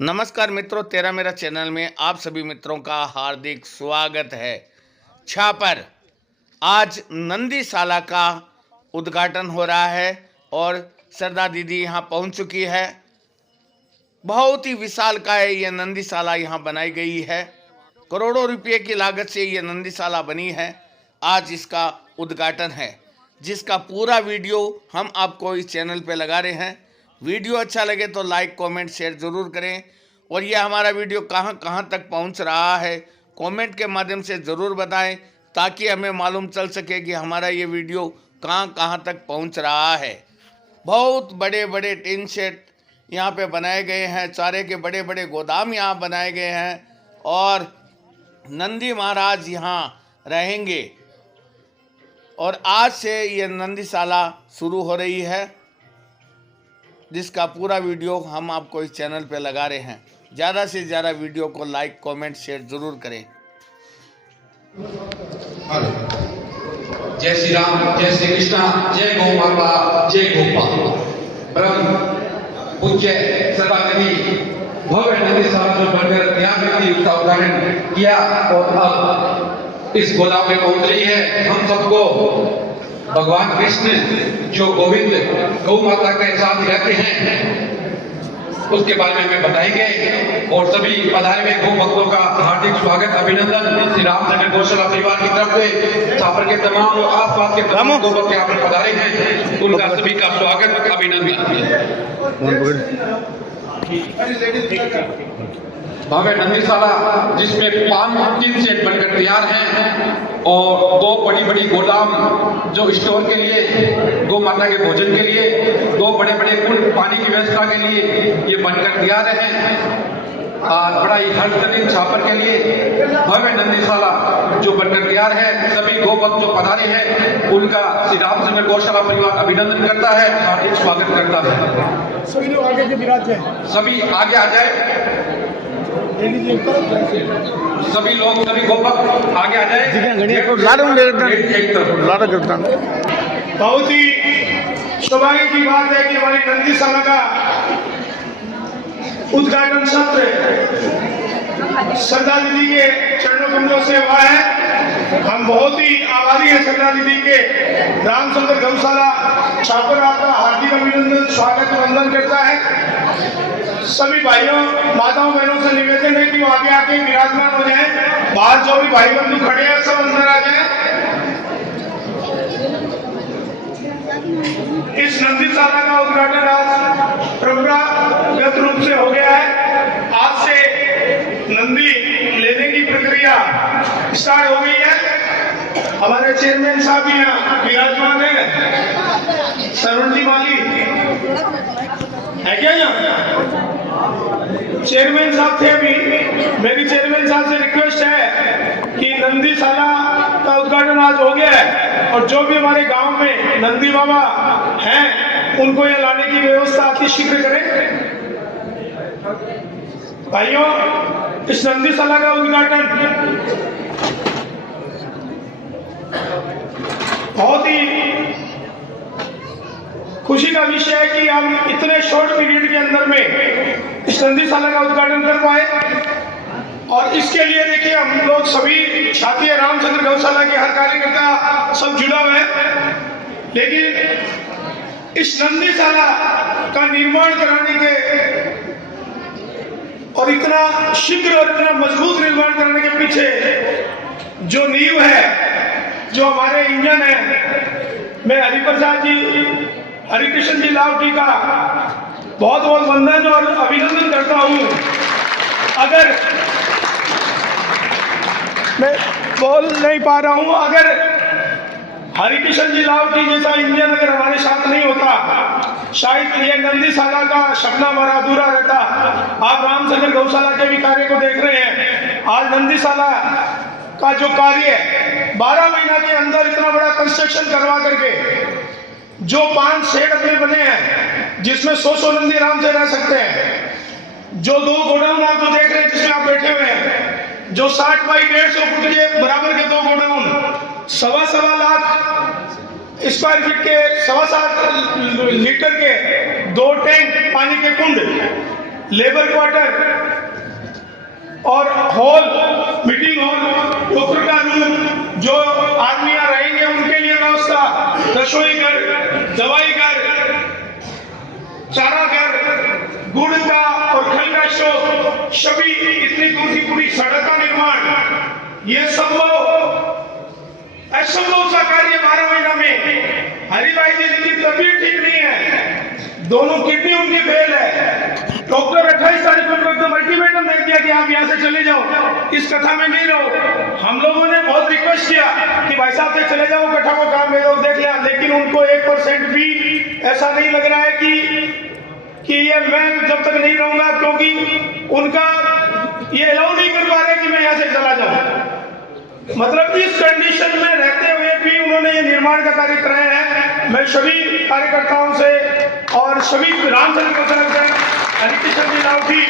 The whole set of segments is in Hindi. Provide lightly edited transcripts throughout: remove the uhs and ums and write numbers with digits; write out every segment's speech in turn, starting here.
नमस्कार मित्रों, तेरा मेरा चैनल में आप सभी मित्रों का हार्दिक स्वागत है। छापर आज नंदीशाला का उद्घाटन हो रहा है और सरदा दीदी यहाँ पहुँच चुकी है। बहुत ही विशालकाय ये नंदीशाला यहाँ बनाई गई है। करोड़ों रुपये की लागत से ये नंदीशाला बनी है। आज इसका उद्घाटन है, जिसका पूरा वीडियो हम आपको इस चैनल पे लगा रहे हैं। वीडियो अच्छा लगे तो लाइक कमेंट शेयर ज़रूर करें और ये हमारा वीडियो कहाँ कहाँ तक पहुँच रहा है कमेंट के माध्यम से ज़रूर बताएं, ताकि हमें मालूम चल सके कि हमारा ये वीडियो कहाँ कहाँ तक पहुँच रहा है। बहुत बड़े बड़े टिन शेड यहाँ पे बनाए गए हैं, चारे के बड़े बड़े गोदाम यहाँ बनाए गए हैं और नंदी महाराज यहाँ रहेंगे। और आज से ये नंदीशाला शुरू हो रही है, जिसका पूरा वीडियो हम आपको इस चैनल पे लगा रहे हैं। ज़्यादा से ज़्यादा वीडियो को लाइक कमेंट शेयर जरूर करें। जय श्री राम, जय श्री कृष्णा, जय गौ माता, जय गोपाल। ब्रह्म पूज्य सदाकर्मी भव्य नंदीशाला जो बनकर तैयार व्यक्ति उसका उद्घाटन किया और अब इस गोदाम में पहुंच रही है। हम सबको भगवान कृष्ण जो गोविंद गौ माता के साथ रहते हैं उसके बारे में हमें बताएंगे और सभी पधारे हुए गौ भक्तों का हार्दिक स्वागत अभिनंदन श्री रामचंद्र गौशाला परिवार की तरफ से। छापर के तमाम और आसपास के तमाम गौ भक्त यहाँ पर पधारे हैं, उनका सभी का स्वागत अभिनंदन। भव्य नंदीशाला जिसमें 5 सेट बनकर तैयार हैं और 2 बड़ी बड़ी गोदाम जो स्टोर के लिए गौ माता के भोजन के लिए, 2 बड़े बड़े कुंड पानी की व्यवस्था के लिए ये बनकर तैयार हैं। और बड़ा ही हर्षतरीन छापर के लिए भव्य नंदीशाला जो बनकर तैयार है। सभी गौ भक्त जो पधारे हैं उनका श्री रामचंद्र गौशाला परिवार अभिनंदन करता है, हार्दिक स्वागत करता है। सभी लोग आगे के विराज जाए, सभी आगे आ जाए, सभी लोग सभी गौ भक्त आगे आ जाए। बहुत ही सौभाग्य की बात है कि हमारी नंदीशाला का उद्घाटन सत्र सरदा दीदी के चरणों कमलों से हुआ है। हम बहुत ही आभारी हैं सरदा दीदी के। रामचंद्र गौशाला छापर आपका हार्दिक अभिनंदन स्वागत वंदन करता है। सभी भाइयों माताओं बहनों से निवेदन है कि वो आगे आके विराजमान हो जाएं। बाहर जो भी भाई बंधु खड़े हैं सब अंदर आ जाएं। इस नंदीशाला का उद्घाटन आज परंपरागत रूप से हो गया है। आज से नंदी लेने की प्रक्रिया स्टार्ट हो गई है। हमारे चेयरमैन साहब भी यहाँ विराजमान है, सरवण जी माली है क्या यहाँ? चेयरमैन साहब थे अभी। मेरी चेयरमैन साहब से रिक्वेस्ट है कि नंदीशाला का उद्घाटन आज हो गया है और जो भी हमारे गांव में नंदी बाबा हैं उनको यहाँ लाने की व्यवस्था अति शीघ्र करें। भाइयों, इस नंदीशाला का उद्घाटन बहुत ही खुशी का विषय है कि हम इतने शॉर्ट पीरियड के अंदर में इस नंदीशाला का उद्घाटन कर पाए। और इसके लिए देखिए हम लोग सभी साथी रामचंद्र गौशाला के हर कार्यकर्ता सब जुड़ा हुआ है, लेकिन इस नंदीशाला का निर्माण कराने के और इतना शीघ्र और इतना मजबूत निर्माण करने के पीछे जो नींव है, जो हमारे इंजन है, मैं हरिप्रसाद जी, हरिकृष्ण जी लावटी का बहुत बहुत वंदन और अभिनंदन करता हूँ। अगर मैं बोल नहीं पा रहा हूँ, अगर हरिकृष्ण जी लावटी जैसा इंजन अगर हमारे साथ नहीं होता, शायद ये नंदीशाला का सपना हमारा अधूरा रहता। आप रामचंद्र गौशाला के भी कार्य को देख रहे हैं। आज नंदीशाला का जो कार्य है 12 महीना के अंदर इतना बड़ा कंस्ट्रक्शन करवा करके जो 5 शेड अपने बने हैं जिसमें 100 नंदी आराम से रह सकते हैं, जो 2 गोडाउन आप जो देख रहे हैं जिसमें आप बैठे हुए हैं, जो 60 बाई 150 फुट के बराबर के 2 गोडाउन, 1.25 लाख स्क्वायर फीट के 7.25 लीटर के 2 टैंक पानी के कुंड, लेबर क्वार्टर और हॉल, मीटिंग हॉल, डॉक्टर का रूम, जो आदमी यहाँ रहेंगे उनके लिए व्यवस्था, रसोई घर, दवाई घर, चारा घर, गुड़ का और खल का स्टोर, सभी इतनी दूर की पूरी सड़क का निर्माण, ये असंभव सा कार्य 12 महीना में। हरिभाई जी की तबीयत ठीक नहीं है, दोनों किडनी उनकी फेल है। डॉक्टर 28 तारीख को एकदम अल्टीमेटम दे दिया कि आप यहाँ से चले जाओ, इस कथा में नहीं रहो। हम लोगों ने बहुत रिक्वेस्ट किया कि भाई साहब से चले जाओ, कथा को काम में देख लिया, लेकिन उनको 1% भी ऐसा नहीं लग रहा है कि ये मैं जब तक नहीं रहूंगा, क्योंकि उनका ये अलाउ नहीं कर पा रहे कि मैं यहाँ से चला जाऊं। मतलब इस कंडीशन में रहते हुए भी उन्होंने ये निर्माण का कार्य कराया है। मैं सभी कार्यकर्ताओं से और सभी रामचंद्र को तरफ से हरिकिशन जी लाउठी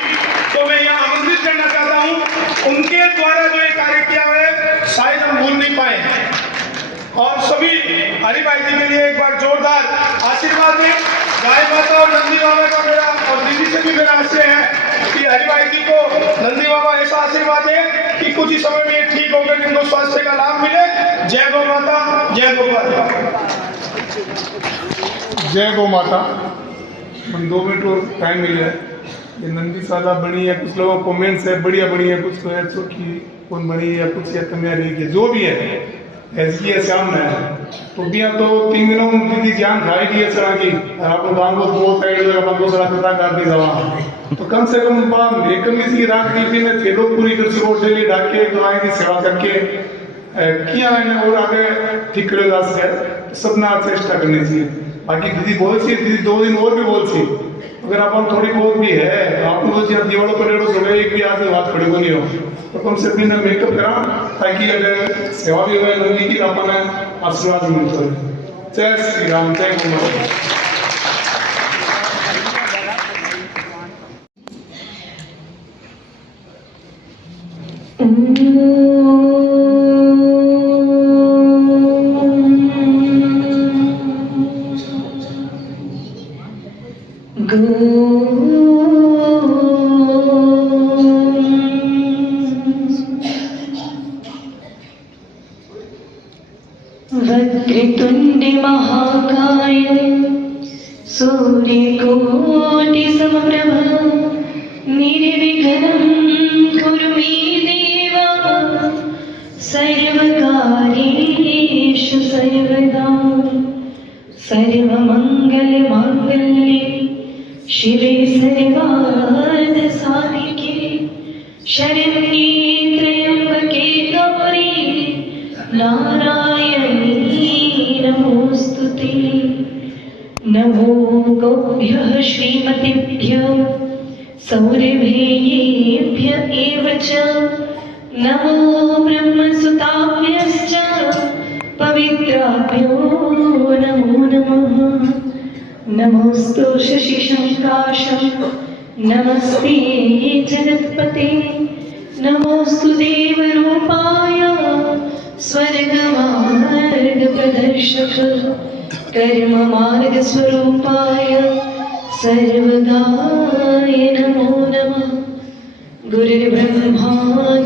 तो मैं यहाँ आमंत्रित करना चाहता हूँ। उनके द्वारा जो ये कार्य किया है शायद हम भूल नहीं पाए, और सभी हरिभाई जी के लिए एक बार जोरदार आशीर्वाद दें। गाय माता और नंदी बाबा का मेरा और दीदी से भी मेरा आशय है कि हरिभाई जी को नंदी बाबा ऐसा आशीर्वाद दे कि कुछ ही समय में ठीक होकर इनको स्वास्थ्य का लाभ मिले। जय गौ माता, जय गोपाल। जय गौ माता। हम 2 मिनट और टाइम मिला है। ये नंदीशाला बनी है, कुछ लोगों को कमेंट्स है बढ़िया बनी है, कुछ तो है कि कौन बनी है, कुछ या कमियां रही है, जो भी है ऐसी है सामने है। तो दिया तो 3 दिनों में दीदी जान खाई दी है सड़ा की, आपको गांव को बहुत साइड में अपन दूसरा कथा कर दी दवा, तो कम से कम एकम इसी रात की ने खेलों पूरी कर सको डेली डाके दवाई की सेवा करके किया है और आगे ठीक करे जा सके, सबना चेष्टा करनी चाहिए। बाकी दीदी बोल सी, दीदी 2 दिन और भी बोल सी, अगर अपन थोड़ी बहुत भी है आप लोग दिवालों पर डेढ़ सौ एक भी आदमी बात खड़ी नहीं हो, तो कम से कम मेकअप करा ताकि अगर सेवा भी हो नंदी की अपन आशीर्वाद मिलता है। जय श्री राम, जय गौ माता। वक्रतुण्ड महाकाय सूर्यकोटि समप्रभ निर्विघ्नं कुरु मे देव सर्वकार्येषु सर्वदा सर्वमङ्गलमाङ्गल्ये शिवे सर्वार्थसाधिके शरण्ये त्र्यम्बके गौरी नारायणी नमोस्तुते। नमो गोभ्यः श्रीमतिभ्यो सौरभेयेभ्य एव च नमो ब्रह्मसुताभ्यश्च पवित्राभ्यो नमो नमः। नमोस्तु शशिशङ्काशं नमस्ते जगत्पते नमोस्तु देवरूपाय स्वर्गमार्गप्रदर्शक कर्ममार्गस्वरूपाय सर्वदाय नमो नमः। गुरुर्ब्रह्मा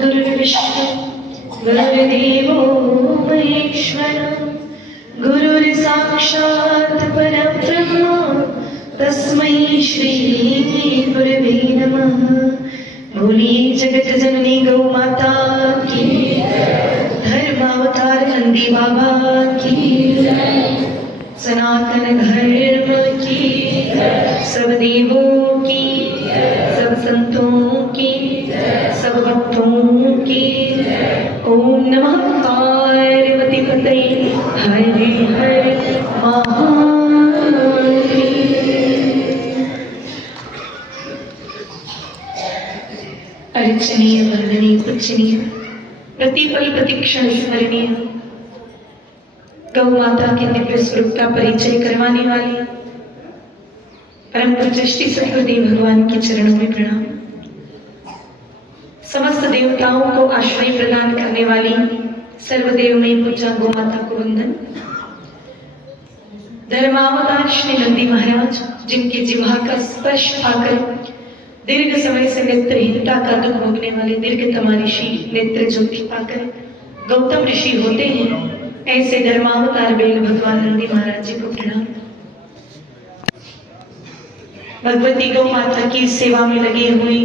गुरुर्विष्णु गुरुर्देवो महेश्वर गुरुर्साक्षात् परब्रह्म तस्मै श्री गुरवे नमः। बोलिए जगत जननी गौ माता की, धर्मावतार नंदी बाबा की, सनातन धर्म की, सब देवों की, सब संतों की, सब भक्तों की। ओम नमः पार्वती पतये हरे हरे महादेव। अर्चनीय वंदनीय पूजनीय प्रतिपल प्रतिक्षण स्मरणीय गौ माता के दिव्य स्वरूप का परिचय करवाने वाली परम पूज्य श्री सतगुरुदेव भगवान के चरणों में प्रणाम। समस्त देवताओं को आश्रय प्रदान करने वाली सर्वदेव में पूजा गौ माता को वंदन। धर्मावतार श्री नंदी महाराज जिनके जिह्वा का स्पर्श पाकर दीर्घ समय से नेत्रहीनता का दुख भोगने वाले दीर्घतमा ऋषि नेत्र ज्योति पाकर गौतम ऋषि होते हैं, ऐसे धर्मावतार बेल भगवान नंदी महाराज जी को प्रणाम। भगवती गौ माता की सेवा में लगे हुए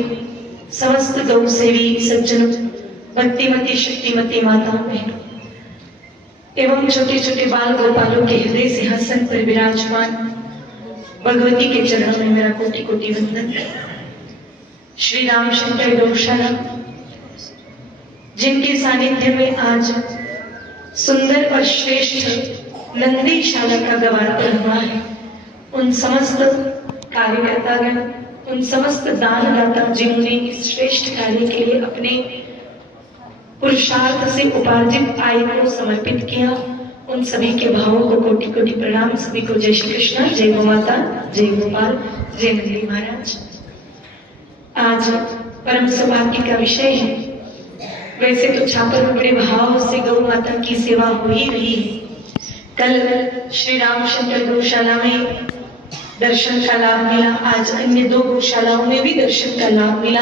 समस्त गौ सेवी सज्जनों, भक्तिमती शक्तिमती माता बहनों एवं छोटे छोटे बाल गोपालों के हृदय सिंहासन पर विराजमान भगवती के चरणों में मेरा कोटि कोटि वंदन। श्री रामचंद्र गौशाला जिनके सानिध्य में आज सुंदर और श्रेष्ठ नंदीशाला का गवार्पण हुआ है, उन समस्त कार्यकर्तागण, उन समस्त दानदाता जिन्होंने इस श्रेष्ठ कार्य के लिए अपने पुरुषार्थ से उपार्जित आय को समर्पित किया, उन सभी के भावों को कोटि कोटि प्रणाम। सभी को जय श्री कृष्ण, जय गौ माता, जय गोपाल, जय नंदी महाराज। आज परम सौभाग्य का विषय है। वैसे तो छापर में बड़े भाव से गौ माता की सेवा हो ही रही है। कल श्री रामचंद्र गौशाला में दर्शन का लाभ मिला, आज अन्य 2 गौशालाओं में भी दर्शन का लाभ मिला।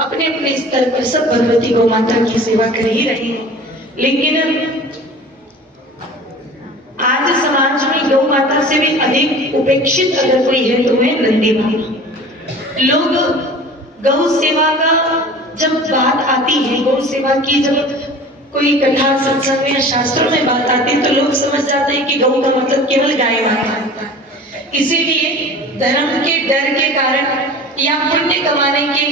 अपने अपने स्तर पर सब भगवती गौ माता की सेवा कर ही रहे हैं, लेकिन आज समाज में गौ माता से भी अधिक उपेक्षित अगर कोई है तो है नंदी बाबा। लोग गौ सेवा का जब बात आती है, गौ सेवा की जब कोई कथा सत्संग में या शास्त्रों में बात आती है तो लोग समझ जाते हैं कि गौ का मतलब केवल गाय माता होता है। इसीलिए धर्म के डर के कारण या पुण्य कमाने के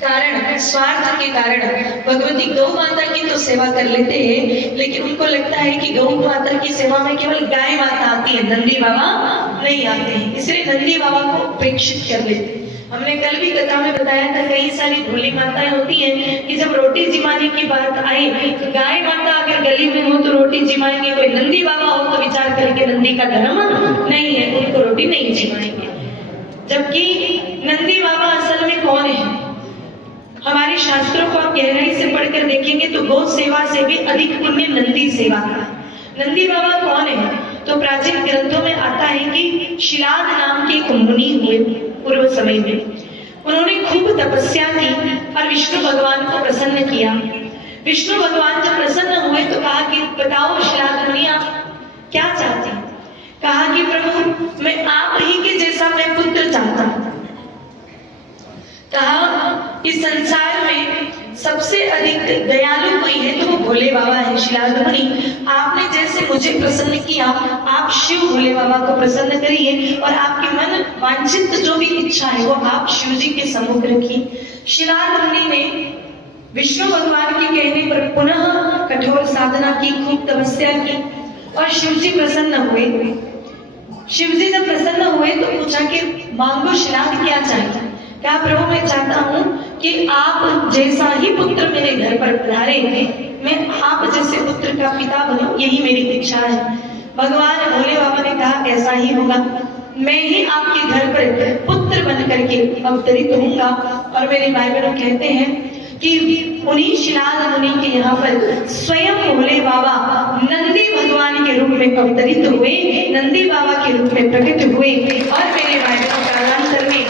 कारण, स्वार्थ के कारण भगवती गौ माता की तो सेवा कर लेते हैं, लेकिन उनको लगता है कि गौ माता की सेवा में केवल गाय माता आती है, नंदी बाबा नहीं आते हैं, इसलिए नंदी बाबा को उपेक्षित कर लेते हैं। हमने कल भी कथा में बताया था, कई सारी भोली माताएं होती हैं कि जब रोटी जिमाने की बात आई तो गाय माता अगर गली में हो तो रोटी जिमाएंगे, कोई नंदी बाबा हो तो विचार करके नंदी का धर्म नहीं है, उनको रोटी नहीं जिमाएंगे। जबकि नंदी बाबा असल में कौन है? हमारे शास्त्रों को आप गहराई से पढ़कर देखेंगे तो गौ सेवा से भी अधिक पुण्य नंदी सेवा का है। नंदी बाबा कौन है? तो प्राचीन ग्रंथों में आता है कि शिलाद नाम के एक मुनि हुए पूर्व समय में, उन्होंने खूब तपस्या की और विष्णु भगवान को प्रसन्न किया। विष्णु भगवान जब प्रसन्न हुए तो कहा कि बताओ शिलाद मुनि आप क्या चाहते हैं? कहा कि प्रभु मैं आप ही के जैसा मैं पुत्र चाहता हूं। कहा इस संसार में सबसे अधिक दयालु कोई है तो वो भोले बाबा है। शिलाद मुनि आपने जैसे मुझे प्रसन्न किया, आप शिव भोले बाबा को प्रसन्न करिए और आपके मन वांछित जो भी इच्छा है वो आप शिव जी के सम्मुख रखिए। शिलाद मुनि ने विष्णु भगवान के कहने पर पुनः कठोर साधना की, खूब तपस्या की और शिव जी प्रसन्न हुए। शिव जी जब प्रसन्न हुए तो पूछा कि मांगो शिलाद क्या चाहिए? क्या प्रभु मैं चाहता हूँ कि आप जैसा ही पुत्र मेरे घर पर पधारे थे, मैं आप जैसे पुत्र का पिता बनूं, यही मेरी इच्छा है। भगवान भोले बाबा ने कहा ऐसा ही होगा, मैं ही आपके घर पर पुत्र बन करके अवतरित होऊंगा। और मेरे भाई बहनों कहते हैं कि उन्हीं शिलाद मुनि के यहाँ पर स्वयं भोले बाबा नंदी भगवान के रूप में अवतरित हुए, नंदी बाबा के रूप में प्रकट हुए। और मेरे भाई बहनों कालांतर में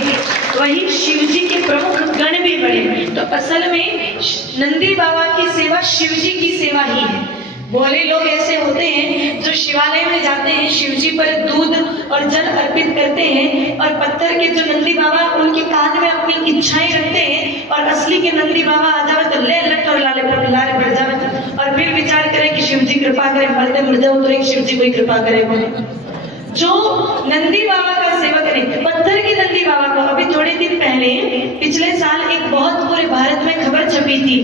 वही शिव जी के प्रमुख गण भी बने। तो असल में नंदी बाबा की सेवा शिव जी की सेवा ही है। भोले लोग ऐसे होते हैं जो शिवालय में जाते हैं, शिव जी पर दूध और जल अर्पित करते हैं और पत्थर के जो नंदी बाबा उनके कान में अपनी इच्छाएं रखते हैं और असली के नंदी बाबा आ जावे तो ले लट और लाले बढ़ जावे और फिर विचार करें कि शिव जी कृपा करे, मरते मर जाओ तो एक शिव जी कोई कृपा करे। जो नंदी बाबा का सेवा करें, पत्थर के नंदी बाबा को, अभी थोड़े दिन पहले पिछले साल एक बहुत पूरे भारत में खबर छपी थी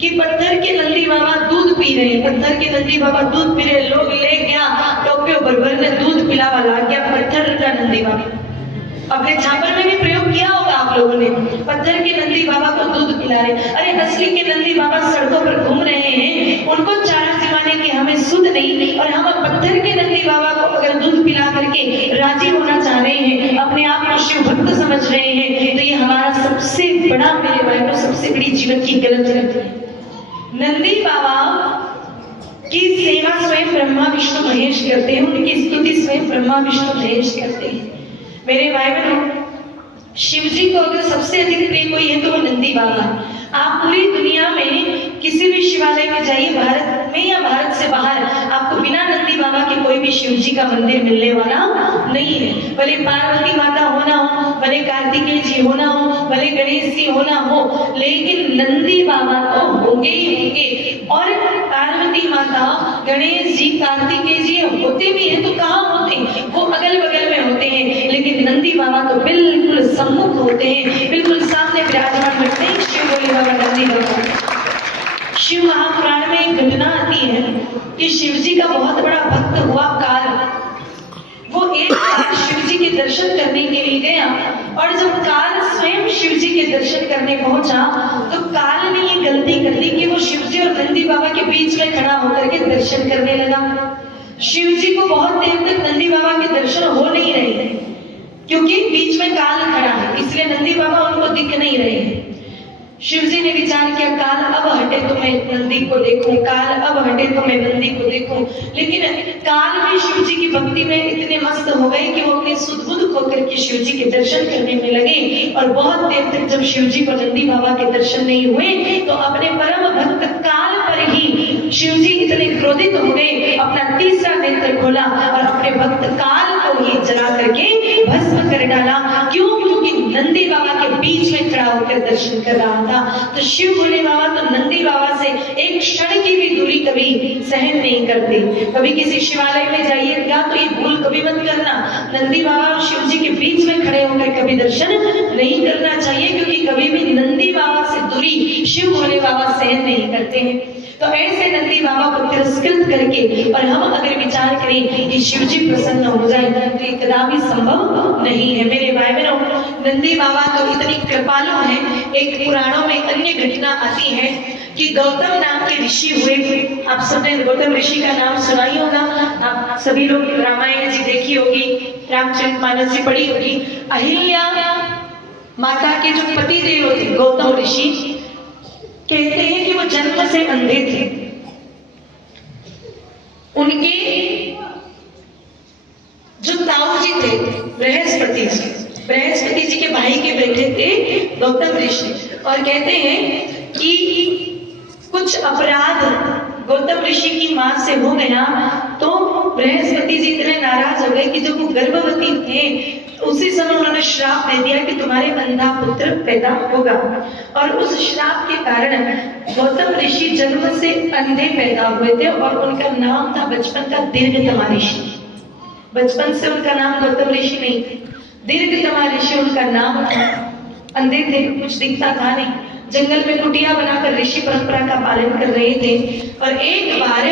कि पत्थर के नंदी बाबा दूध पी रहे, पत्थर के नंदी बाबा दूध पी रहे। लोग ले गया टोपियों भर ने दूध पिलावा ला गया पत्थर का नंदी बाबा। अपने छापर में भी प्रयोग किया होगा आप लोगों ने, पत्थर के नंदी बाबा को दूध पिला रहे। अरे असली के नंदी बाबा सड़कों पर घूम रहे हैं, उनको चारा जिमाने की हमें सुध नहीं, और हम पत्थर के नंदी बाबा को अगर दूध पिला करके राजी होना चाह रहे हैं, अपने आप को शिव भक्त समझ रहे हैं, तो ये हमारा सबसे बड़ा, मेरे भाई को सबसे बड़ी जीवन की गलत है। नंदी बाबा की सेवा स्वयं ब्रह्मा विष्णु महेश करते हैं, उनकी स्तुति स्वयं ब्रह्मा विष्णु महेश करते हैं। मेरे भाई बहनों शिव जी को अगर सबसे अधिक प्रिय कोई है तो वो नंदी बाबा। आप पूरी दुनिया में किसी भी शिवालय में जाइए, भारत में या भारत से बाहर, आपको बिना नंदी बाबा के कोई भी शिव जी का मंदिर मिलने वाला नहीं है। भले पार्वती माता होना हो, भले कार्तिकेय जी होना हो, भले गणेश जी होना हो, लेकिन नंदी बाबा तो होंगे ही होंगे। और पार्वती माता, गणेश जी, कार्तिकेय जी होते भी हैं तो कहाँ होते हैं? वो अगल बगल में होते हैं, लेकिन नंदी बाबा तो बिल्कुल सम्मुख होते हैं, बिल्कुल सामने विराजमान करते हैं। शिव बोले बाबा नंदी बाबा। शिव महापुराण में एक घटना आती है कि शिव जी का बहुत बड़ा भक्त हुआ काल। वो एक बार शिव जी के दर्शन करने के लिए गया, और जब काल स्वयं शिव जी के दर्शन करने पहुंचा तो काल ने ये गलती कर दी कि वो शिव जी और नंदी बाबा के बीच में खड़ा होकर के दर्शन करने लगा। शिव जी को बहुत देर तक नंदी बाबा के दर्शन हो नहीं रहे थे, क्योंकि बीच में काल खड़ा है, इसलिए नंदी बाबा उनको दिख नहीं रहे हैं। शिव जी ने विचार किया, काल अब हटे तो मैं नंदी को देखूं, काल अब हटे तो मैं नंदी को देखूं। लेकिन काल भी शिव जी की भक्ति में इतने मस्त हो गए कि वो अपने सुध-बुध होकर के शिव जी के दर्शन करने में लगे। और बहुत देर तक जब शिव जी को नंदी बाबा के दर्शन नहीं हुए तो अपने परम भक्त काल पर ही शिव जी इतने क्रोधित हो गए, अपना तीसरा नेत्र खोला और अपने भक्त काल को ही जला करके भस्म कर डाला। क्यों? क्योंकि नंदी बाबा के बीच में खड़ा होकर दर्शन कर रहा था। तो शिव भोले बाबा तो नंदी बाबा से एक क्षण की भी दूरी कभी सहन नहीं करते। कभी किसी शिवालय में जाइएगा तो ये भूल कभी मत करना, नंदी बाबा और शिव जी के बीच में खड़े होकर कभी दर्शन नहीं करना चाहिए, क्योंकि कभी भी नंदी बाबा से दूरी शिव भोले बाबा सहन नहीं करते हैं। तो ऐसे नंदी बाबा को तिरस्कृत करके और हम अगर विचार करें कि शिव जी प्रसन्न हो जाए तो ये कदापि संभव नहीं है। मेरे भाई बहनों, नंदी बाबा तो इतनी कृपालु हैं। एक पुराणों में अन्य घटना आती है कि गौतम नाम के ऋषि हुए। आप सबने गौतम ऋषि का नाम सुना ही होगा, आप सभी लोग रामायण जी देखी होगी, रामचरितमानस जी पढ़ी होगी। अहिल्या माता के जो पति देव थे गौतम ऋषि, कहते हैं कि वो जन्म से अंधे थे। उनके जो ताऊ जी थे बृहस्पति जी के भाई के बेटे थे गौतम ऋषि, और कहते हैं कि कुछ अपराध गौतम ऋषि की मां से हो गया तो बृहस्पति जी इतने नाराज हो गए कि जब वो गर्भवती थे उसी समय उन्होंने श्राप दे दिया कि तुम्हारे अंधा पुत्र पैदा होगा। और उस श्राप के कारण गौतम ऋषि जन्म से अंधे पैदा हुए थे, और उनका नाम था बचपन का दीर्घतमा ऋषि। बचपन से उनका नाम गौतम ऋषि नहीं, दीर्घतमा ऋषि उनका नाम था। अंधे थे, कुछ दिखता था नहीं, जंगल में कुटिया बनाकर ऋषि परंपरा का पालन कर रहे थे। और एक बार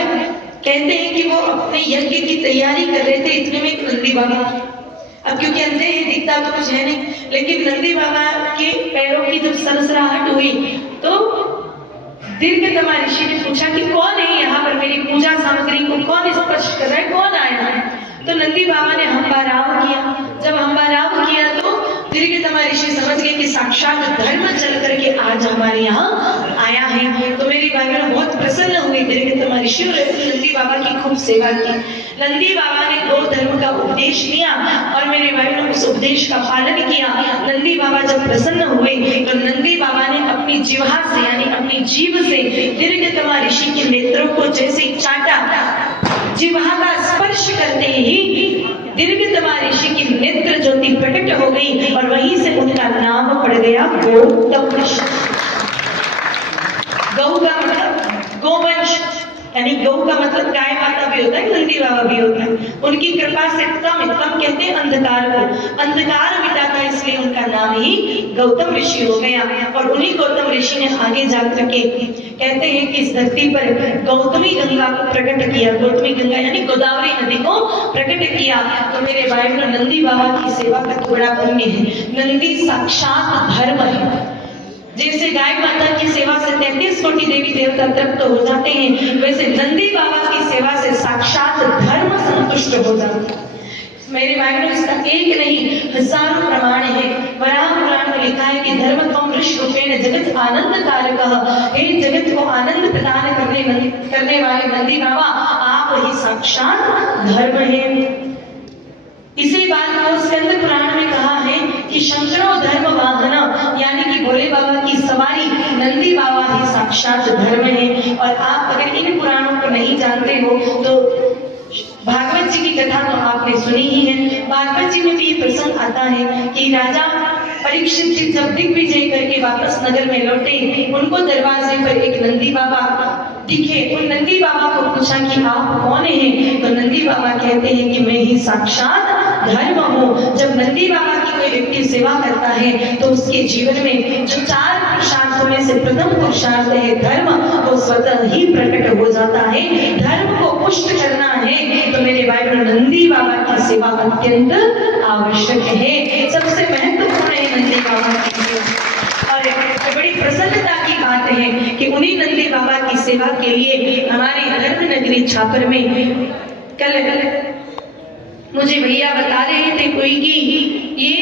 कहते हैं कि वो अपने यज्ञ की तैयारी कर रहे थे, इतने में नंदी बाबा, अब क्योंकि अंधे हैं दिखता तो कुछ है नहीं, लेकिन नंदी बाबा के पैरों की जब सरसराहट हुई तो दीर्घतमा ऋषि ने पूछा कि कौन है यहाँ पर, मेरी पूजा सामग्री को कौन स्पर्श कर रहा है, कौन आया है? तो नंदी बाबा ने हंबाराव किया। जब हंबाराव किया तो दीर्घतमा ऋषि समझ गए कि साक्षात धर्म चल करके आज हमारे यहाँ आया है। तो मेरी भाइयों बहुत प्रसन्न हुई दीर्घतमा ऋषि, और नंदी बाबा की खूब सेवा की। नंदी बाबा ने गौ धर्म का उपदेश लिया और मेरे भाइयों ने उस उपदेश का पालन किया। नंदी बाबा जब प्रसन्न हुए तो नंदी बाबा ने अपनी जिह्वा से यानी अपनी जीभ से दीर्घतमा ऋषि के नेत्रों को जैसे चाटा, जिह्वा का स्पर्श करते ही दीर्घतमा ऋषि की नेत्र ज्योति प्रकट हो गई, और वहीं से उनका नाम पड़ गया गौतम ऋषि। गौ का मतलब गोवंश, यानी गौ का मतलब गाय माता भी होता है, नंदी बाबा भी होता है। उनकी कृपा से तम कहते हैं अंधकार को, अंधकार मिटा था, इसलिए उनका नाम ही गौतम ऋषि हो गया। और उन्हीं गौतम ऋषि ने आगे जाकर के कहते हैं कि इस धरती पर गौतमी गंगा को प्रकट किया। गौतमी गंगा यानी गोदावरी नदी को प्रकट किया। तो मेरे भाई बहनों, नंदी बाबा की सेवा का थोड़ा पुण्य है। नंदी साक्षात धर्म है। जैसे गाय माता की सेवा से 33 कोटि देवी देवता तृप्त हो जाते हैं, वैसे नंदी बाबा की सेवा से साक्षात धर्म संतुष्ट हो जाता है। मेरे भाई बहनों, इसका एक नहीं हजारों प्रमाण है। वराह पुराण में लिखा है कि धर्म कम वृक्ष रूपेण जगत आनंद कारक, हे जगत को आनंद प्रदान करने वाले नंदी बाबा, आप ही साक्षात धर्म है। इसी बात को स्कंद पुराण में कहा है कि शंकरो धर्म वाहन, यानी कि भोले बाबा की सवारी नंदी बाबा ही साक्षात धर्म है। और आप अगर इन पुराणों को नहीं जानते हो तो भागवत जी की कथा तो आपने सुनी ही है। भागवत जी में भी ये प्रसंग आता है कि राजा परीक्षित जी जब दिग्विजय करके वापस नगर में लौटे, उनको दरवाजे पर एक नंदी बाबा दिखे। उन नंदी बाबा को पूछा कि आप कौन हैं? तो नंदी बाबा कहते हैं कि मैं ही साक्षात धर्म हूँ। जब नंदी बाबा की कोई व्यक्ति सेवा करता है तो उसके जीवन में जो 4 पुरुषार्थों में से प्रथम पुरुषार्थ है धर्म, वो स्वतः ही प्रकट हो जाता है। धर्म को पुष्ट करना है तो मेरे भाई बहनों नंदी बाबा की सेवा अत्यंत आवश्यक है, सबसे महत्वपूर्ण है नंदी बाबा की सेवा। और बड़ी प्रसन्नता की बात है कि उन्हीं नंदी बाबा की सेवा के लिए हमारे धर्म नगरी छापर में कल मुझे भैया बता रहे थे कोई कि ये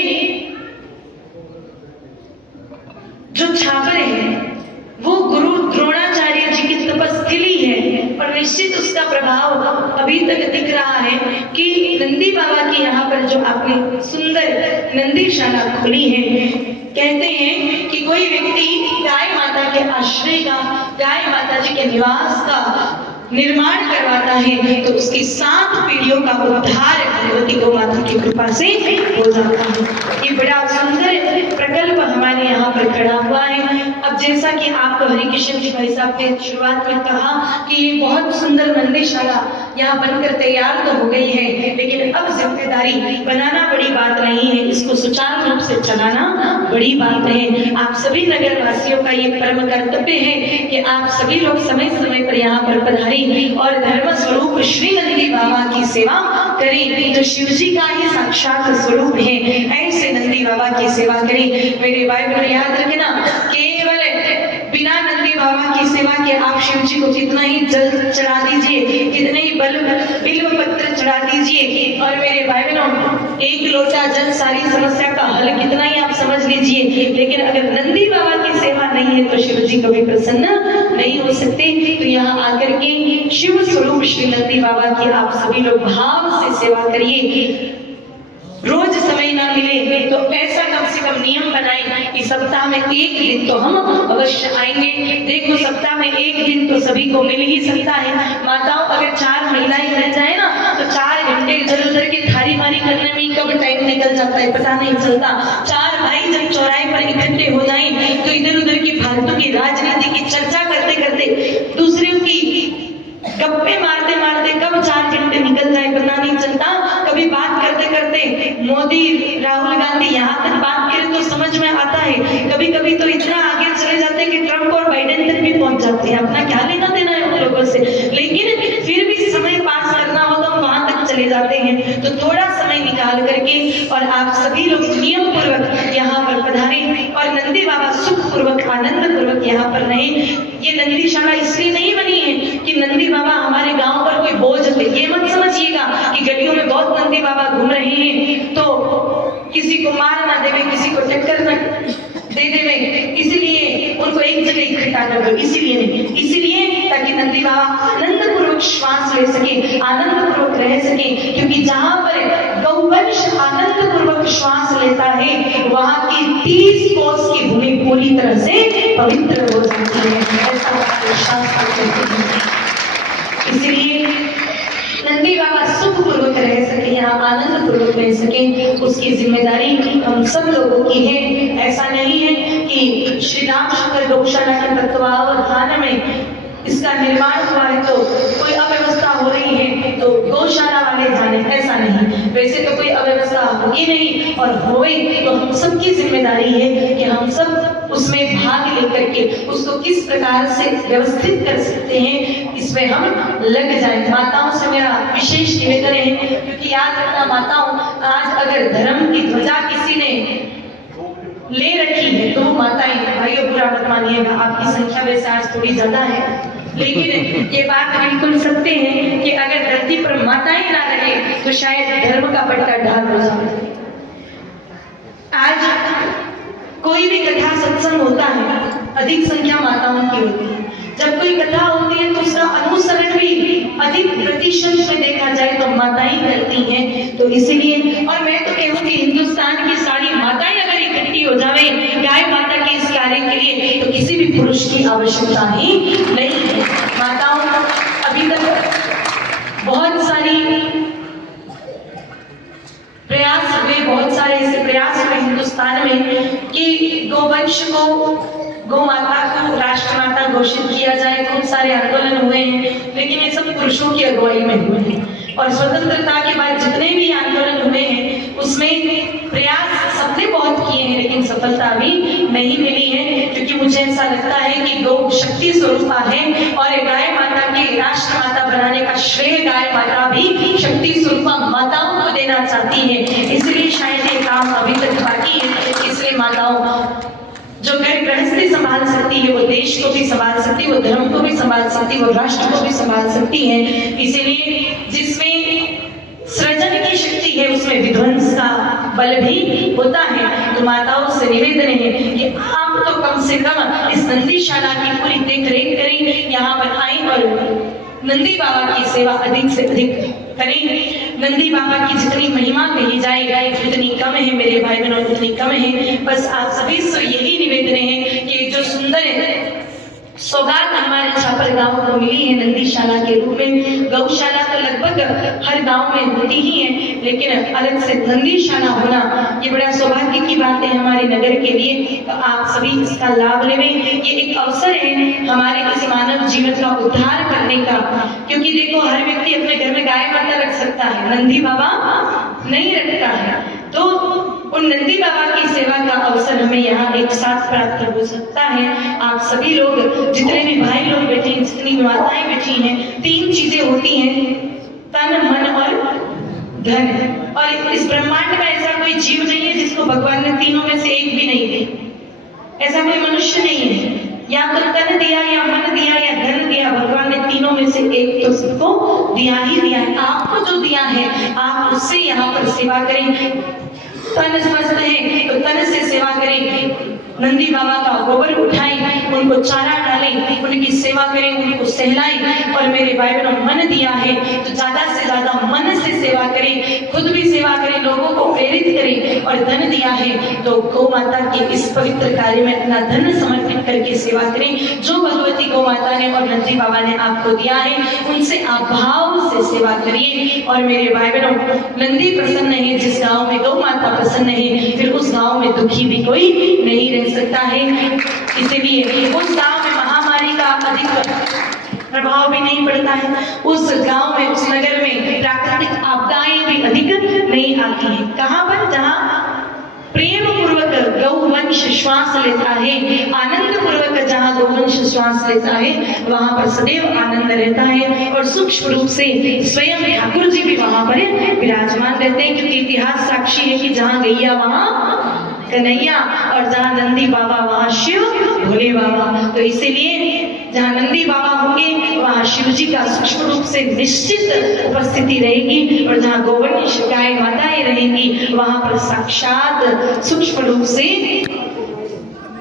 जो छापर है वो गुरु द्रोणाचार्य जी की तपस्थली है और निश्चित उसका प्रभाव अभी तक दिख रहा है कि नंदी बाबा की यहाँ पर जो आपने सुंदर नंदीशाला खुली है। कहते हैं कि कोई व्यक्ति गाय माता के आश्रय का, गाय माता जी के निवास का निर्माण करवाता है तो उसकी 7 पीढ़ियों का उद्धार भगवती गौ माता की कृपा से हो जाता है। ये बड़ा सुंदर प्रकल्प हमारे यहाँ पर खड़ा हुआ है। अब जैसा कि आपको हरिकृष्ण जी भाई साहब ने शुरुआत में कहा कि ये बहुत सुंदर नंदीशाला यहाँ बनकर तैयार तो हो गई है, लेकिन अब जिम्मेदारी बनाना बड़ी बात नहीं है, इसको सुचारू रूप से चलाना बड़ी बात है। आप सभी नगर वासियों का ये परम कर्तव्य है कि आप सभी लोग समय समय पर यहाँ पर पधारें और धर्म स्वरूप श्री नंदी बाबा की सेवा करें, जो शिव जी का ही साक्षात स्वरूप है। ऐसे नंदी बाबा की सेवा करें। मेरे भाई बहनों याद रखना, केवल बिना नंदी बाबा की सेवा के आप शिव जी को कितना ही जल चढ़ा दीजिए, कितने ही बिल्व पत्र चढ़ा दीजिए, और मेरे भाई बहनों 1 लोटा जल सारी समस्या का हल कितना ही आप समझ लीजिए, लेकिन अगर नंदी बाबा की सेवा नहीं है तो शिव जी कभी प्रसन्न नहीं हो सकते। तो यहाँ आकर के शिव स्वरूप श्री नंदी बाबा की आप सभी लोग भाव से सेवा करिए। रोज समय ना मिले तो ऐसा कम से कम नियम बनाएं कि सप्ताह में 1 दिन तो हम अवश्य आएंगे। देखो सप्ताह में 1 दिन तो सभी को मिल ही सकता है। माताओं अगर 4 महिलाएं मिल जाए ना तो 4 घंटे इधर उधर की थारी मारी करने में कब टाइम निकल जाता है पता नहीं चलता। 4 भाई जब चौराहे पर इकट्ठे हो जाए तो इधर उधर की फालतू की राजनीति की चर्चा करते करते, दूसरों की गप्पे मारते मारते कब 4 घंटे निकल जाए पता नहीं चलता। कभी बात करते करते मोदी राहुल गांधी यहाँ तक बात करें तो समझ में आता है, कभी कभी तो इतना आगे चले जाते हैं कि ट्रंप और बाइडेन तक भी पहुंच जाते हैं। अपना क्या लेना देना है उन लोगों से, लेकिन फिर भी समय पास करना हो तो हम वहां तक चले जाते हैं। तो थोड़ा समय निकाल करके और आप सभी लोग नियम पूर्वक यहाँ पर पधारें और नंदी बाबा सुख पूर्वक आनंद पूर्वक यहाँ पर रहे। ये नंदीशाला इसलिए नहीं बनी है कि नंदी बाबा हमारे गांव पर कोई बोझ थे, ये मत समझिएगा कि गलियों में बहुत नंदी बाबा घूम रहे हैं तो किसी को मार ना देवे, किसी को टक्कर ना दे देवे, इसलिए उनको एक जगह इकट्ठा कर दो, इसीलिए नहीं, इसीलिए ताकि नंदी बाबा आनंद पूर्वक श्वास ले सके, आनंद पूर्वक रह सके। क्योंकि जहां पर गौवंश आनंद पूर्वक श्वास लेता है वहां की 30 कोस की भूमि पूरी तरह से पवित्र हो जाती है, ऐसा शास्त्र कहते हैं। इसलिए नंदी बाबा सुख पूर्वक रह सके, यहाँ आनंद पूर्वक रह सके, उसकी जिम्मेदारी हम सब लोगों की है। ऐसा नहीं है कि श्री रामशंकर गौशाला के तत्वावधान में इसका निर्माण हुआ है तो कोई अव्यवस्था हो रही है तो गौशाला वाले जाने, ऐसा नहीं। वैसे तो कोई अव्यवस्था होगी नहीं, और होए तो हम सबकी जिम्मेदारी है कि हम सब उसमें भाग लेकर के उसको किस प्रकार से व्यवस्थित कर सकते हैं, इसमें हम लग जाए। माताओं से मेरा विशेष निवेदन है, क्योंकि याद रखना माताओं, आज अगर धर्म की ध्वजा किसी ने ले रखी है तो वो माताएं, भाइयों बुरा मत मानिएगा, आपकी संख्या वैसे आज थोड़ी ज्यादा है, लेकिन ये बात बिल्कुल सत्य है कि अगर धरती पर माताएं ना रहे तो शायद धर्म का पट्टा ढाल हो जाए। आज कोई भी कथा सत्संग होता है अधिक संख्या माताओं की होती है। जब कोई कथा होती है तो उसका अनुसरण भी अधिक प्रतिशत में देखा जाए तो माताएं करती हैं। तो इसलिए और मैं तो कहूँगी हिंदुस्तान की सारी माताएं अगर इकट्ठी हो जावे गाय माता के इस कार्य के लिए तो किसी भी पुरुष की आवश्यकता ही नहीं है। माताओं अभी तक बहुत सारी प्रयास हुए, बहुत सारे ऐसे प्रयास हुए हिंदुस्तान में कि गोवंश को, गौ माता को राष्ट्रमाता घोषित किया जाए। खूब सारे आंदोलन हुए हैं, लेकिन ये सब पुरुषों की अगुवाई में हुए हैं। और स्वतंत्रता के बाद जितने भी आंदोलन हुए हैं उसमें प्रयास सबने बहुत किए हैं, लेकिन सफलता अभी नहीं मिली है। क्योंकि मुझे ऐसा लगता है कि गौ शक्ति स्वरूपा है और गाय माता के राष्ट्रमाता बनाने का श्रेय गाय माता भी शक्ति स्वरूपा माताओं को देना चाहती है। इसलिए शायद ये काम अभी तक बाकी है। इसलिए माताओं जो घर गृहस्थी संभाल सकती है वो देश को भी संभाल सकती है, वो धर्म को भी संभाल सकती है, वो राष्ट्र को भी संभाल सकती है। इसीलिए जिसमें सृजन की शक्ति है उसमें विध्वंस का बल भी होता है। तो माताओं से निवेदन है कि आप तो कम से कम इस नंदीशाला की पूरी देख रेख करें, यहाँ पर आए और नंदी बाबा की सेवा अधिक से अधिक करें। नंदी बाबा की जितनी महिमा कही जाए उतनी कम है मेरे भाई बहनों, उतनी कम है। बस आप सभी से यही निवेदन है कि जो सुंदर सौगात हमारे छापर गांव को मिली है नंदीशाला के रूप में, गौशाला तो लगभग हर गांव में होती ही है, लेकिन अलग से नंदीशाला होना ये बड़ा सौभाग्य की बात है हमारे नगर के लिए। तो आप सभी इसका लाभ लें। ये एक अवसर है हमारे इस मानव जीवन का उद्धार करने का। क्योंकि देखो हर व्यक्ति अपने घर में गाय माता रख सकता है, नंदी बाबा नहीं रखता है। तो उन नंदी बाबा की सेवा का अवसर हमें यहाँ एक साथ प्राप्त हो सकता है। आप सभी लोग जितने भी भाई लोग बैठे हैं, जितनी भी माताएं बैठी हैं, तीन चीजें होती हैं, तन मन और धन। और इस ब्रह्मांड में ऐसा कोई जीव नहीं है जिसको भगवान ने तीनों में से एक भी नहीं दिया। ऐसा कोई मनुष्य नहीं है, या तो तन दिया या मन दिया या धन दिया, भगवान ने तीनों में से एक तो सबको दिया ही दिया है। आपको जो दिया है आप उससे यहाँ पर सेवा करें। तन स्वस्थ है तो तन से सेवा करें, नंदी बाबा का गोबर उठाएं, उनको चारा डालें, उनकी सेवा करें, उनको सहलाएं। और मेरे भाई बहनों मन दिया है तो ज्यादा से ज्यादा मन से सेवा करें, खुद भी सेवा करें, लोगों को प्रेरित करें। और धन दिया है तो गौ माता के इस पवित्र कार्य में अपना धन समर्पित करके सेवा करें। जो भगवती गौ माता ने और नंदी बाबा ने आपको दिया है उनसे आप भाव से सेवा करिए। और मेरे भाई बहनों नंदी प्रसन्न है, जिस गाँव में गौ माता प्रसन्न है फिर उस गाँव में दुखी भी कोई नहीं रह सकता है। इसीलिए उस गांव में महामारी का अधिक प्रभाव भी नहीं पड़ता है, उस गांव में उस नगर में प्राकृतिक आपदाएं भी अधिक नहीं आती हैं। कहां पर? जहां प्रेम पूर्वक गौवंश श्वास लेता है, आनंद पूर्वक जहाँ गौवंश श्वास लेता है वहां पर सदैव आनंद रहता है। और सूक्ष्म रूप से स्वयं ठाकुर जी भी वहां पर विराजमान रहते हैं। क्योंकि इतिहास साक्षी है कि जहाँ गैया वहां कन्हैया और जहाँ नंदी बाबा वहाँ शिव भोले बाबा। तो इसीलिए जहाँ नंदी बाबा होंगे वहाँ शिव जी का सूक्ष्म रूप से निश्चित उपस्थिति रहेगी, और जहाँ गोवंश गाय माताएं रहेंगी वहाँ पर साक्षात सूक्ष्म रूप से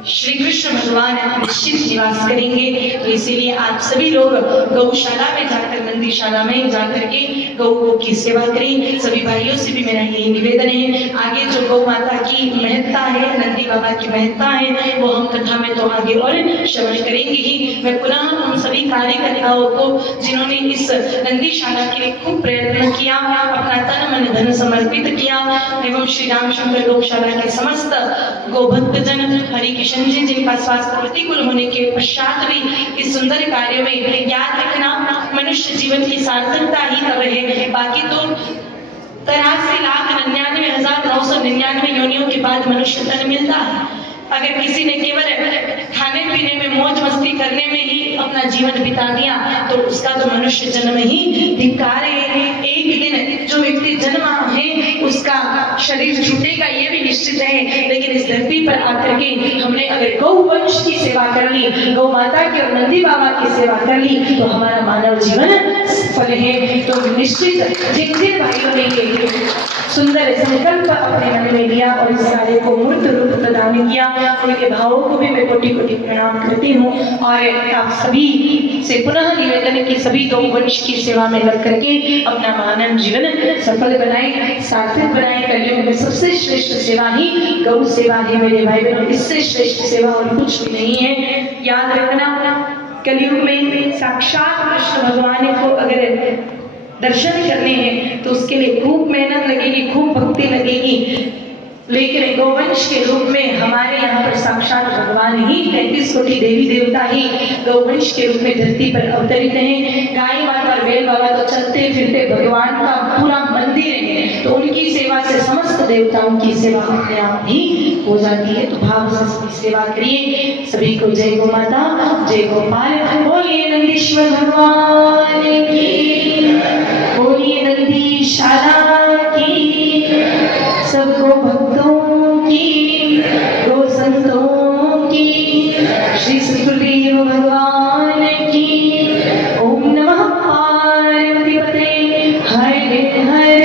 श्री कृष्ण भगवान निश्चित निवास करेंगे। तो इसीलिए आप सभी लोग गौशाला में जाकर, नंदीशाला में जाकर के गौ की सेवा करें। सभी भाइयों से भी मेरा यही निवेदन है। आगे जो गौ माता की महत्ता है, नंदी बाबा की महत्ता है, वो हम कथा में तो आगे और श्रवण करेंगे ही। मैं पुनः उन सभी कार्यकर्ताओं को जिन्होंने इस नंदीशाला के लिए खूब प्रयत्न किया, अपना तन मन धन समर्पित किया, एवं श्री रामशंकर गौशाला के समस्त गौ भक्तजन, हरि किशन जी जिनका स्वास्थ्य प्रतिकूल होने के पश्चात भी इस सुंदर कार्य में याद रखना, मनुष्य जीवन की सार्थकता ही तब है। बाकी तो 83,99,999 योनियों के बाद मनुष्य तन मिलता है। अगर किसी ने केवल खाने पीने में मौज मस्ती करने में ही अपना जीवन बिता दिया तो उसका तो मनुष्य जन्म ही धिक्कार है। एक दिन जो व्यक्ति जन्मा है उसका शरीर छूटेगा ये भी निश्चित है, लेकिन लेकिन इस धरती पर आकर के हमने अगर गौ वंश की सेवा कर ली, गौ माता की और नंदी बाबा की सेवा कर ली, तो हमारा मानव जीवन सफल है। तो निश्चित जिन जिन भाइयों ने ये सुंदर संकल्प अपने मन में लिया और इस कार्य को मूर्त रूप प्रदान किया, उनके भावों को भी मैं कोटि कोटि प्रणाम करती हूँ। और आप सभी से पुनः निवेदन कि सभी गौ वंश की सेवा में लग करके अपना मानव जीवन सफल बनाए, सार्थक बनाए। कलयुग में सबसे श्रेष्ठ सेवा ही गौ सेवा है मेरे भाई बहनों, इससे श्रेष्ठ सेवा और कुछ भी नहीं है। याद रखना, कलयुग में साक्षात कृष्ण भगवान को अगर दर्शन करने हैं तो उसके लिए खूब मेहनत लगेगी, खूब भक्ति लगेगी, लेकिन गौवंश के रूप में हमारे यहाँ पर साक्षात भगवान ही 33 कोटि देवी देवता ही गौवंश के रूप में धरती पर अवतरित हैं। गाय माता और बैल बाबा तो चलते फिरते भगवान का पूरा मंदिर है, तो उनकी सेवा से समस्त देवताओं की सेवा अपने आप ही हो जाती है। तो भाव से सबकी सेवा करिए। सभी को जय गौ माता, जय गोपाल। बोलिए नंदीश्वर भगवान की, बोलिए नंदी शाला की, सबको भक्तों की, गो संतों की, श्री सुखदेव भगवान की। ओम नमः पार्वती पते हर हर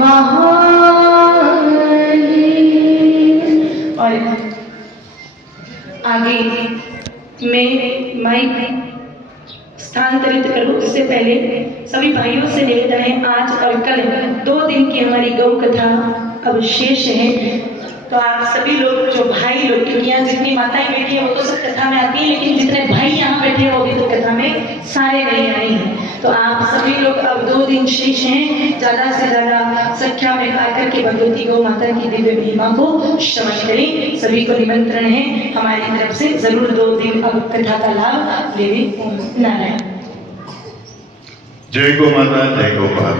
महादेव। और आगे मैं माइक स्थानांतरित करूं उससे पहले सभी भाइयों से निवेदन है, आज और कल 2 दिन की हमारी गौ कथा अब शेष है। तो आप सभी लोग जो भाई लोग, क्योंकि यहाँ जितनी माताएं बैठी है वो तो सब कथा में आती है, लेकिन जितने भाई यहाँ बैठे हैं वो भी तो कथा में सारे नहीं आए हैं। तो आप सभी लोग अब 2 दिन शेष हैं, ज्यादा से ज्यादा संख्या में आकर के भगवती गौ माता की दिव्य महिमा को श्रवण करें। सभी को निमंत्रण है हमारी तरफ से, जरूर 2 दिन अब कथा का लाभ लेने। ओम नारायण। जय गौ माता, जय गोपाल।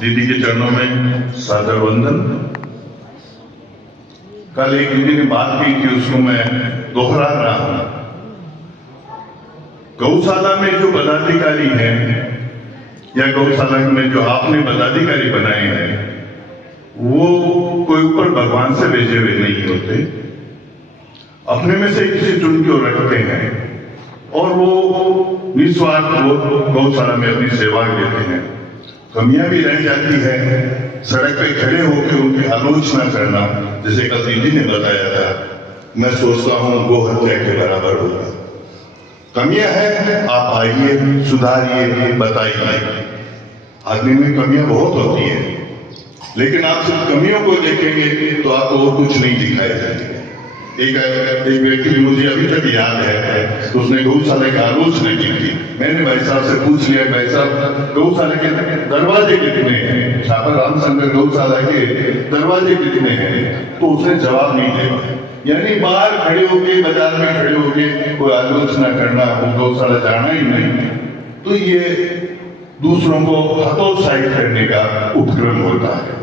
दीदी के चरणों में सादर वंदन। कल एक दीदी ने बात की थी, उसको मैं दोहरा रहा हूं। गौशाला में जो पदाधिकारी हैं या गौशाला में जो आपने पदाधिकारी बनाए हैं, वो कोई ऊपर भगवान से भेजे हुए नहीं होते, अपने में से किसी चुन के रखते हैं और वो निस्वार्थ गौशाला में अपनी सेवा देते हैं। कमियां भी रह जाती है, सड़क पे खड़े होकर उनकी आलोचना करना, जैसे कल दीदी ने बताया था, मैं सोचता हूं गो हत्या के बराबर होगा। कमियां हैं, आप आइए, सुधारिए, बताइए। आदमी में कमियां बहुत होती है, लेकिन आप सिर्फ कमियों को देखेंगे तो आपको और कुछ नहीं दिखाई देती। एक व्यक्ति मुझे अभी तक याद है, उसने गौशाला की आलोचना की थी। मैंने भाई साहब से पूछ लिया, भाई साहब गौशाला के दरवाजे कितने हैं, छापर रामशंकर गौशाला के दरवाजे कितने हैं? तो उसने जवाब नहीं दिया। यानी बाहर खड़े होके, बाजार में खड़े होके कोई आलोचना करना, गौशाला जाना ही नहीं, तो ये दूसरों को हतोत्साहित करने का उपक्रम होता है।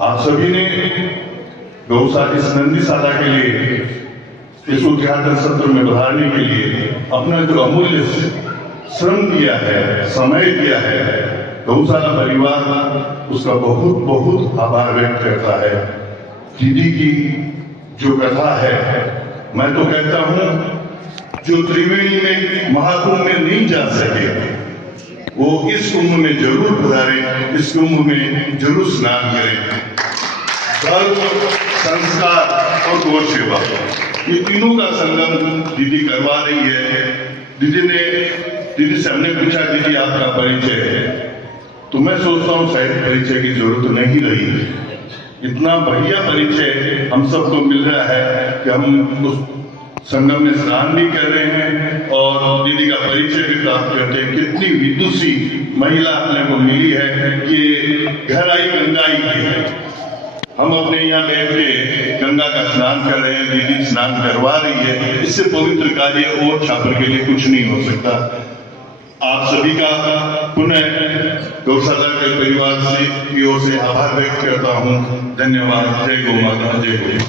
आप सभी ने गौशाला, इस नंदीशाला के लिए, इस उद्घाटन सत्र में बढ़ाने के लिए अपना जो अमूल्य श्रम दिया है, समय दिया है, गौशाला परिवार उसका बहुत बहुत आभार व्यक्त करता है। दीदी की जो कथा है, मैं तो कहता हूं जो त्रिवेणी में महाकुंभ में नहीं जा सके वो इस कुंभ में जरूर पधारें, इस कुंभ में जरूर स्नान करें। धर्म, संस्कार और गौ सेवा, ये तीनों का संगम दीदी करवा रही है। दीदी से हमने पूछा, दीदी आपका परिचय है? तो मैं सोचता हूँ शायद परिचय की जरूरत नहीं रही। इतना बढ़िया परिचय हम सबको मिल रहा है कि हम उस संगम में स्नान भी कर रहे हैं और दीदी का परिचय भी प्राप्त करते हैं। कितनी विदुषी महिला अपने को मिली है कि घर आई गंगा आई है। हम अपने यहाँ बैठ के गंगा का स्नान कर रहे हैं, दीदी स्नान करवा रही है। इससे पवित्र कार्य और छापर के लिए कुछ नहीं हो सकता। आप सभी का पुनः गौशाला के परिवार से की ओर से आभार व्यक्त करता हूँ। धन्यवाद। जय गौ माता, जय गौ।